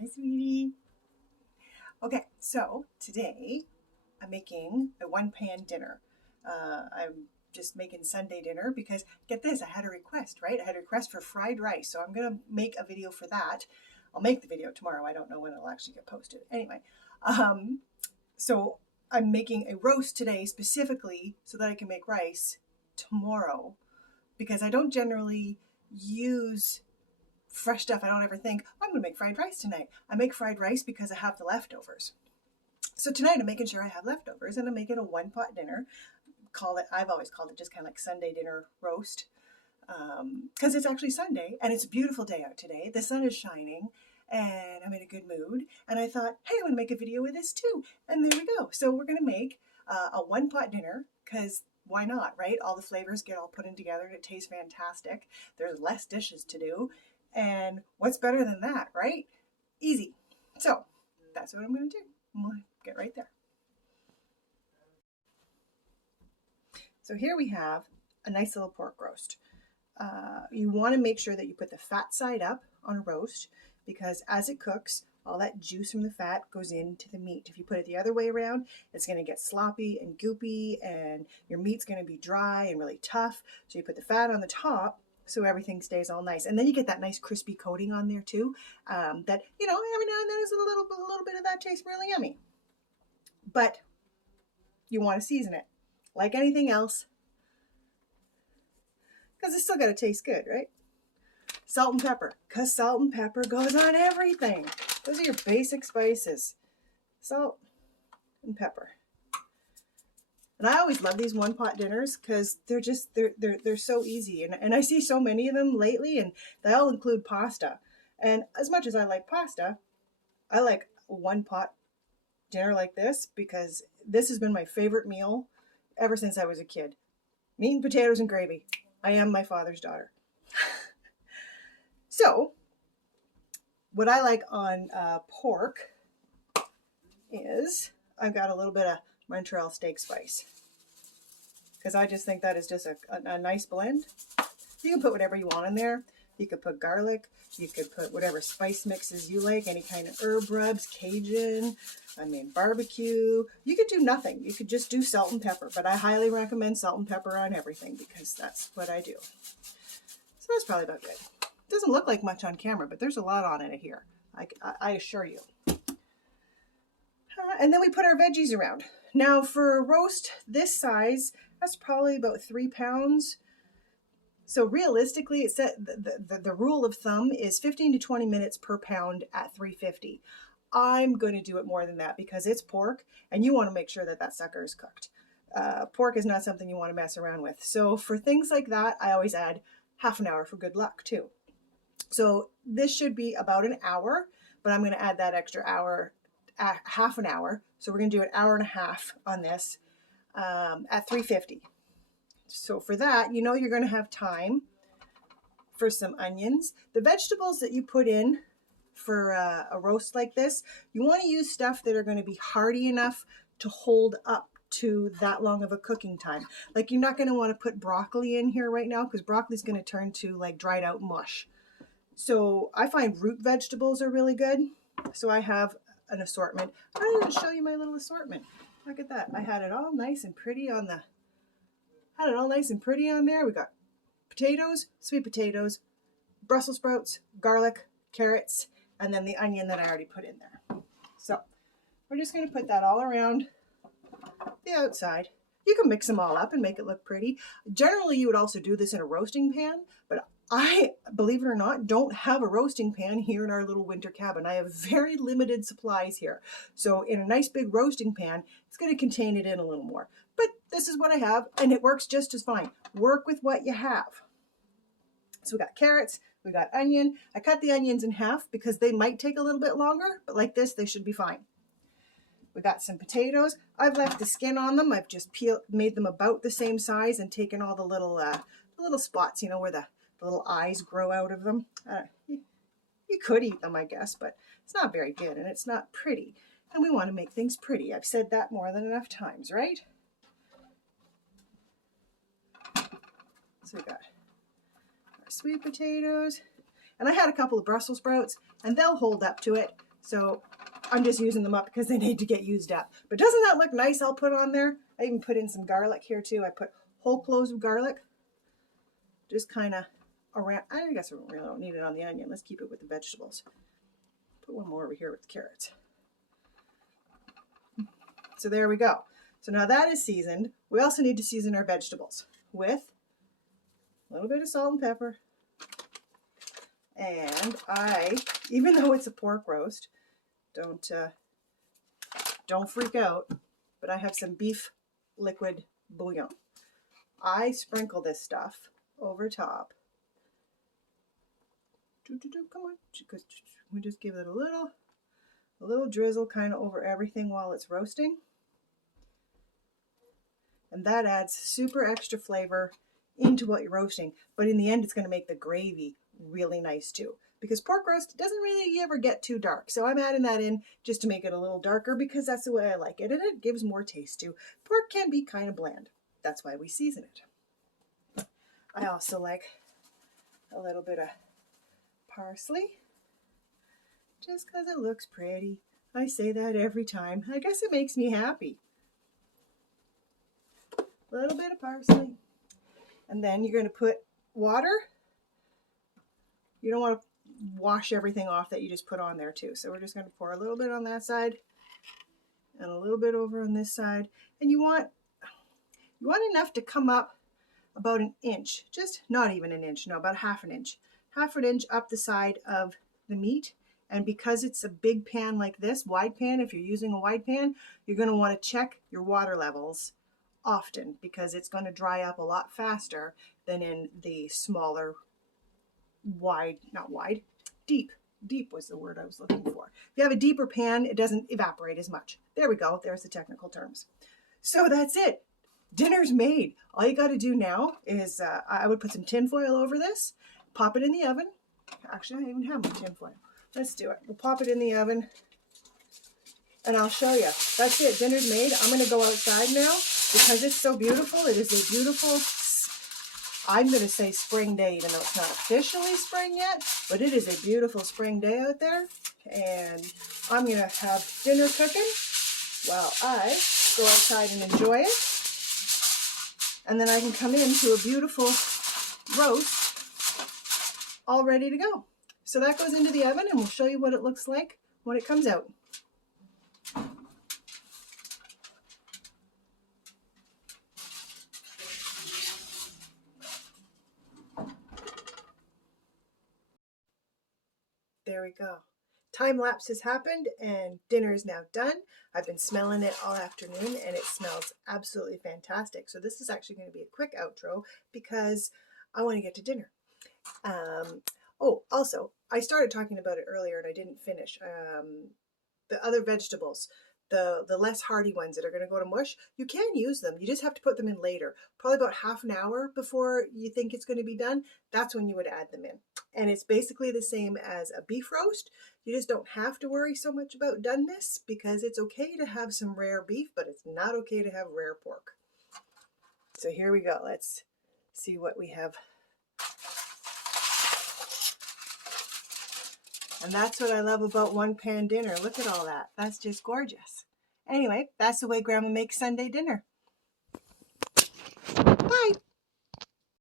Hi, sweetie. Okay, so today I'm making a one-pan dinner. I'm just making Sunday dinner because get this, I had a request, right? I had a request for fried rice, so I'm gonna make a video for that. I'll make the video tomorrow. I don't know when it'll actually get posted. Anyway, um, so I'm making a roast today specifically so that I can make rice tomorrow because I don't generally use fresh stuff. I don't ever think, oh, I'm going to make fried rice tonight. I make fried rice because I have the leftovers. So tonight I'm making sure I have leftovers and I'm making a one pot dinner. I've always called it just kind of like Sunday dinner roast because it's actually Sunday and it's a beautiful day out today. The sun is shining and I'm in a good mood. And I thought, hey, I'm going to make a video with this too. And there we go. So we're going to make a one pot dinner because why not, right? All the flavors get all put in together and it tastes fantastic. There's less dishes to do. And what's better than that, right? Easy. So that's what I'm going to do. I'm going to get right there. So here we have a nice little pork roast. You want to make sure that you put the fat side up on a roast because as it cooks, all that juice from the fat goes into the meat. If you put it the other way around, it's going to get sloppy and goopy and your meat's going to be dry and really tough. So you put the fat on the top so everything stays all nice. And then you get that nice crispy coating on there too. That, you know, every now and then is a little bit of that tastes really yummy. But you want to season it like anything else because it's still got to taste good, right? Salt and pepper, because salt and pepper goes on everything. Those are your basic spices. Salt and pepper. And I always love these one pot dinners because they're so easy. And I see so many of them lately and they all include pasta. And as much as I like pasta, I like a one pot dinner like this because this has been my favorite meal ever since I was a kid. Meat and potatoes and gravy. I am my father's daughter. So, what I like on pork is I've got a little bit of Montreal steak spice because I just think that is just a nice blend. You can put whatever you want in there. You could put garlic. You could put whatever spice mixes you like, any kind of herb rubs, Cajun, barbecue. You could do nothing. You could just do salt and pepper, but I highly recommend salt and pepper on everything because that's what I do. So that's probably about good. It doesn't look like much on camera, but there's a lot on it here. I assure you. And then we put our veggies around. Now for a roast this size, that's probably about 3 pounds. So realistically, it said the rule of thumb is 15 to 20 minutes per pound at 350. I'm going to do it more than that because it's pork and you want to make sure that that sucker is cooked. Pork is not something you want to mess around with. So for things like that, I always add half an hour for good luck too. So this should be about an hour, but I'm going to add that extra hour, half an hour. So we're going to do an hour and a half on this at 350. So for that, you know you're going to have time for some onions. The vegetables that you put in for a roast like this, you want to use stuff that are going to be hearty enough to hold up to that long of a cooking time. Like you're not going to want to put broccoli in here right now because broccoli is going to turn to like dried out mush. So I find root vegetables are really good. So I have an assortment. I didn't even show you my little assortment. Look at that. I had it all nice and pretty on there. We got potatoes, sweet potatoes, Brussels sprouts, garlic, carrots, and then the onion that I already put in there. So we're just going to put that all around the outside. You can mix them all up and make it look pretty. Generally, you would also do this in a roasting pan, but I, believe it or not, don't have a roasting pan here in our little winter cabin. I have very limited supplies here. So in a nice big roasting pan, it's going to contain it in a little more. But this is what I have, and it works just as fine. Work with what you have. So we got carrots, we got onion. I cut the onions in half because they might take a little bit longer, but like this, they should be fine. We got some potatoes. I've left the skin on them. I've just made them about the same size and taken all the little spots, you know, where the little eyes grow out of them. You could eat them, I guess, but it's not very good and it's not pretty. And we want to make things pretty. I've said that more than enough times, right? So we got our sweet potatoes. And I had a couple of Brussels sprouts, and they'll hold up to it. So I'm just using them up because they need to get used up. But doesn't that look nice? I'll put on there. I even put in some garlic here too. I put whole cloves of garlic. Just kind of around. I guess we really don't need it on the onion. Let's keep it with the vegetables. Put one more over here with the carrots. So there we go. So now that is seasoned. We also need to season our vegetables with a little bit of salt and pepper. And even though it's a pork roast, don't freak out, but I have some beef liquid bouillon. I sprinkle this stuff over top. Come on, we just give it a little drizzle kind of over everything while it's roasting. And that adds super extra flavor into what you're roasting. But in the end, it's going to make the gravy really nice too. Because pork roast doesn't really ever get too dark. So I'm adding that in just to make it a little darker because that's the way I like it. And it gives more taste too. Pork can be kind of bland. That's why we season it. I also like a little bit of parsley. Just because it looks pretty. I say that every time. I guess it makes me happy. A little bit of parsley. And then you're going to put water. You don't want to wash everything off that you just put on there too. So we're just going to pour a little bit on that side and a little bit over on this side. And you want enough to come up about an inch, just not even an inch, no, about half an inch up the side of the meat. And because it's a big pan like this, wide pan, if you're using a wide pan, you're going to want to check your water levels often because it's going to dry up a lot faster than in the smaller deep was the word I was looking for. If you have a deeper pan, it doesn't evaporate as much. There we go. There's the technical terms. So that's it. Dinner's made. All you got to do now is I would put some tin foil over this, pop it in the oven. Actually, I even have my tin foil. Let's do it. We'll pop it in the oven and I'll show you. That's it. Dinner's made. I'm going to go outside now because it's so beautiful. It is a beautiful, I'm going to say spring day, even though it's not officially spring yet, but it is a beautiful spring day out there. And I'm going to have dinner cooking while I go outside and enjoy it. And then I can come into a beautiful roast all ready to go. So that goes into the oven and we'll show you what it looks like when it comes out. There we go. Time lapse has happened and dinner is now done. I've been smelling it all afternoon and it smells absolutely fantastic. So this is actually going to be a quick outro because I want to get to dinner. Oh, also, I started talking about it earlier and I didn't finish. The other vegetables, the less hardy ones that are going to go to mush, you can use them. You just have to put them in later. Probably about half an hour before you think it's going to be done. That's when you would add them in. And it's basically the same as a beef roast. You just don't have to worry so much about doneness because it's okay to have some rare beef, but it's not okay to have rare pork. So here we go. Let's see what we have. And that's what I love about one pan dinner. Look at all that. That's just gorgeous. Anyway, that's the way Grandma makes Sunday dinner.